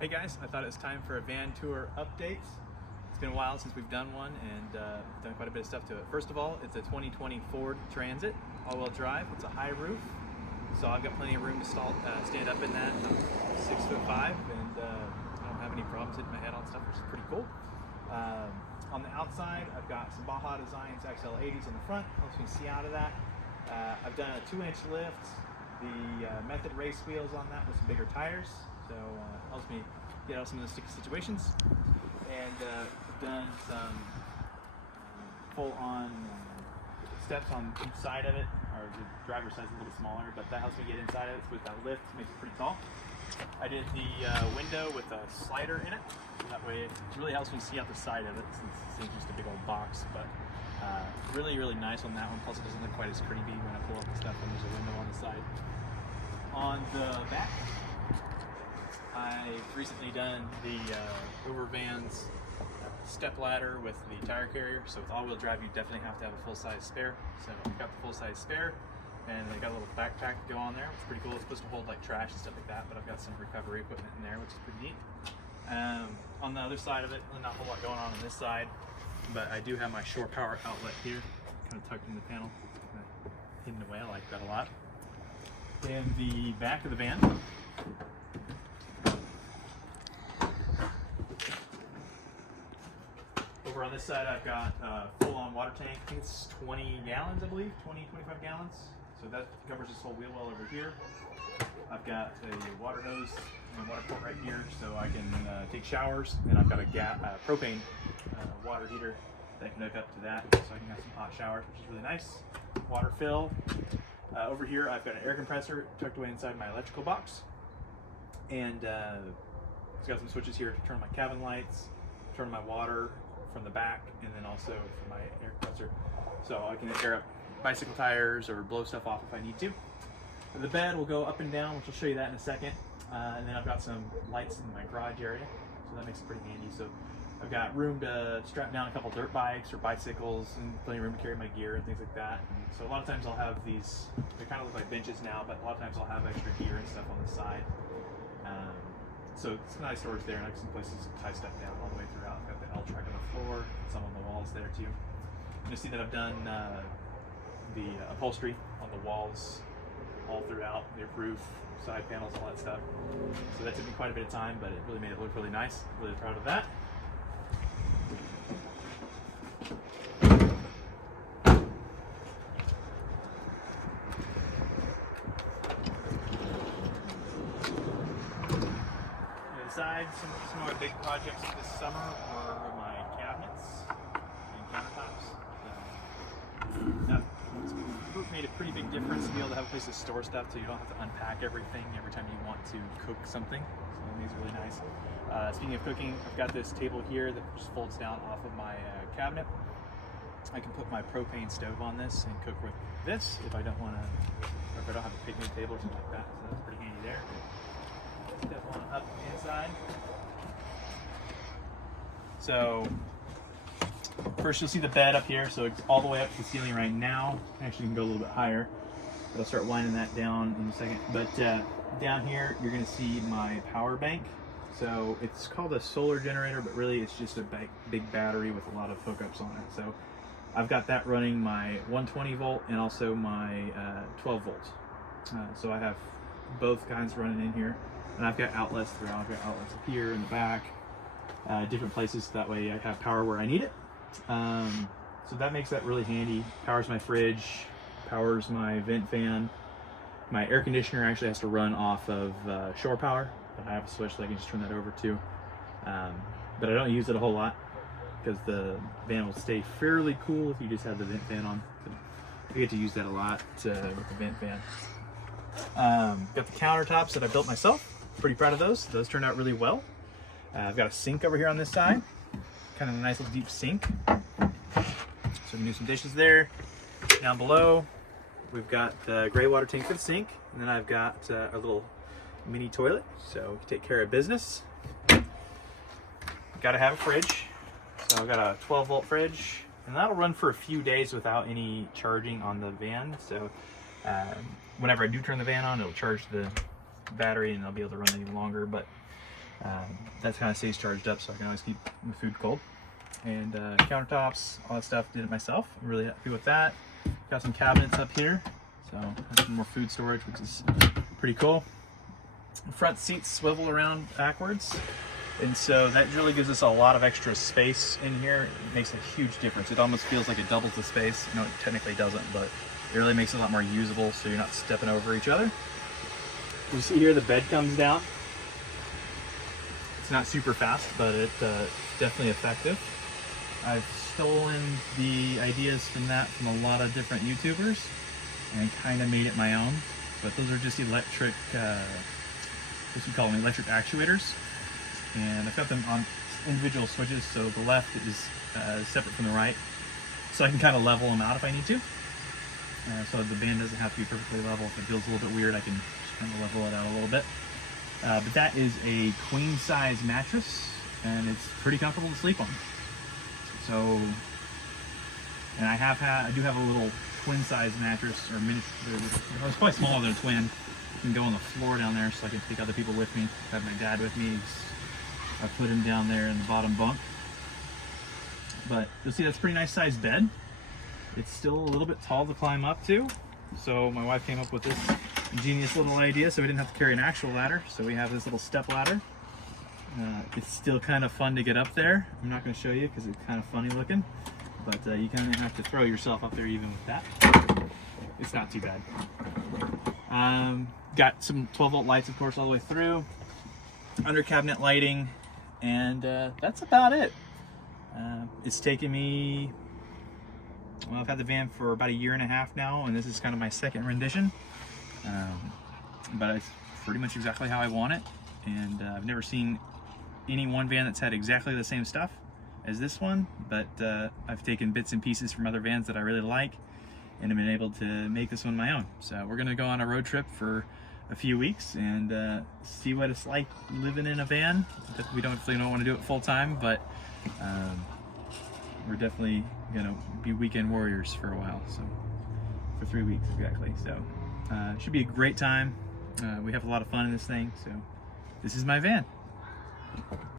Hey guys, I thought it was time for a van tour update. It's been a while since we've done one and done quite a bit of stuff to it. First of all, it's a 2020 Ford Transit all-wheel drive. It's a high roof, so I've got plenty of room to stand up in that. I'm 6'5" and I don't have any problems hitting my head on stuff, which is pretty cool. On the outside, I've got some Baja Designs XL80s in the front, helps me see out of that. I've done a 2-inch lift, the Method race wheels on that with some bigger tires, so helps me get out of some of the sticky situations. And I've done some full-on steps on each side of it, or the driver's side's a little smaller, but that helps me get inside of it with that lift, makes it pretty tall. I did the window with a slider in it, so that way it really helps me see out the side of it since it's just a big old box. But really nice on that one, plus it doesn't look quite as creepy when I pull up the stuff and there's a window on the side. On the back, I've recently done the Rover Vans step ladder with the tire carrier. So with all-wheel drive, you definitely have to have a full-size spare. So I've got the full-size spare, and they got a little backpack to go on there, which is pretty cool. It's supposed to hold like trash and stuff like that, but I've got some recovery equipment in there, which is pretty neat. On the other side of it, not a whole lot going on this side, but I do have my shore power outlet here, kind of tucked in the panel, hidden away. I like that a lot. In the back of the van, over on this side, I've got a full-on water tank. I think it's 20 gallons, I believe, 25 gallons. So that covers this whole wheel well over here. I've got a water hose and a water port right here, so I can take showers. And I've got a propane water heater that I can hook up to that, so I can have some hot showers, which is really nice. Water fill. Over here, I've got an air compressor tucked away inside my electrical box. And it's got some switches here to turn on my cabin lights, turn on my water from the back, and then also for my air compressor. So I can air up bicycle tires or blow stuff off if I need to. The bed will go up and down, which I'll show you that in a second. And then I've got some lights in my garage area, so that makes it pretty handy. So I've got room to strap down a couple dirt bikes or bicycles, and plenty of room to carry my gear and things like that. And so a lot of times I'll have these, they kind of look like benches now, but a lot of times I'll have extra gear and stuff on the side. So it's nice storage there, and I have some places to tie stuff down all the way throughout. I've got the L-track on the floor, some on the walls there too. You'll see that I've done the upholstery on the walls all throughout, the roof, side panels, all that stuff. So that took me quite a bit of time, but it really made it look really nice. Really proud of that. Some of my big projects this summer were my cabinets and countertops. That made a pretty big difference to be able to have a place to store stuff, so you don't have to unpack everything every time you want to cook something. So that makes it really nice. Speaking of cooking, I've got this table here that just folds down off of my cabinet. I can put my propane stove on this and cook with this if I don't want to, or if I don't have a picnic table or something like that. So that's pretty handy there. Step on up inside. So first you'll see the bed up here, so it's all the way up to the ceiling right now. Actually, you can go a little bit higher, but I'll start winding that down in a second. But down here, you're going to see my power bank. So it's called a solar generator, but really it's just a big battery with a lot of hookups on it. So I've got that running my 120 volt and also my 12 volt. So I have both kinds running in here. And I've got outlets throughout. I've got outlets up here in the back, different places, so that way I have power where I need it. So that makes that really handy. Powers my fridge, powers my vent fan. My air conditioner actually has to run off of shore power, but I have a switch that I can just turn that over to. But I don't use it a whole lot because the van will stay fairly cool if you just have the vent fan on. So I get to use that a lot with the vent fan. Got the countertops that I built myself. Pretty proud of those. Those turned out really well. I've got a sink over here on this side. Kind of a nice little deep sink. So we can do some dishes there. Down below, we've got the gray water tank for the sink. And then I've got a little mini toilet, so we can take care of business. Got to have a fridge. So I've got a 12 volt fridge. And that'll run for a few days without any charging on the van. So whenever I do turn the van on, it'll charge the battery and I'll be able to run any longer. But That kind of stays charged up, so I can always keep the food cold. And countertops, all that stuff, did it myself. I'm really happy with that. Got some cabinets up here, so have some more food storage, which is pretty cool. Front seats swivel around backwards, and so that really gives us a lot of extra space in here. It makes a huge difference. It almost feels like it doubles the space. You know, it technically doesn't, but it really makes it a lot more usable, so you're not stepping over each other. You see here the bed comes down. It's not super fast, but it's definitely effective. I've stolen the ideas from a lot of different YouTubers and kind of made it my own. But those are just electric, what you call them, electric actuators. And I've got them on individual switches, so the left is separate from the right. So I can kind of level them out if I need to. So the band doesn't have to be perfectly level. If it feels a little bit weird, I can just kind of level it out a little bit. But that is a queen size mattress, and it's pretty comfortable to sleep on. So, and I do have a little twin size mattress, or miniature, it's probably smaller than a twin. You can go on the floor down there, so I can take other people with me. I have my dad with me. I put him down there in the bottom bunk. But you'll see that's a pretty nice sized bed. It's still a little bit tall to climb up to. So my wife came up with this ingenious little idea, so we didn't have to carry an actual ladder. So we have this little step ladder. It's still kind of fun to get up there. I'm not going to show you because it's kind of funny looking, but you kind of have to throw yourself up there even with that. It's not too bad. Got some 12-volt lights, of course, all the way through. Under cabinet lighting, and that's about it. It's taken me, well, I've had the van for about 1.5 years now, and this is kind of my second rendition. But it's pretty much exactly how I want it, and I've never seen any one van that's had exactly the same stuff as this one, but I've taken bits and pieces from other vans that I really like, and I've been able to make this one my own. So we're gonna go on a road trip for a few weeks and see what it's like living in a van. We don't want to do it full time, but we're definitely gonna be weekend warriors for a while. So for 3 weeks exactly. So it should be a great time. We have a lot of fun in this thing. So this is my van.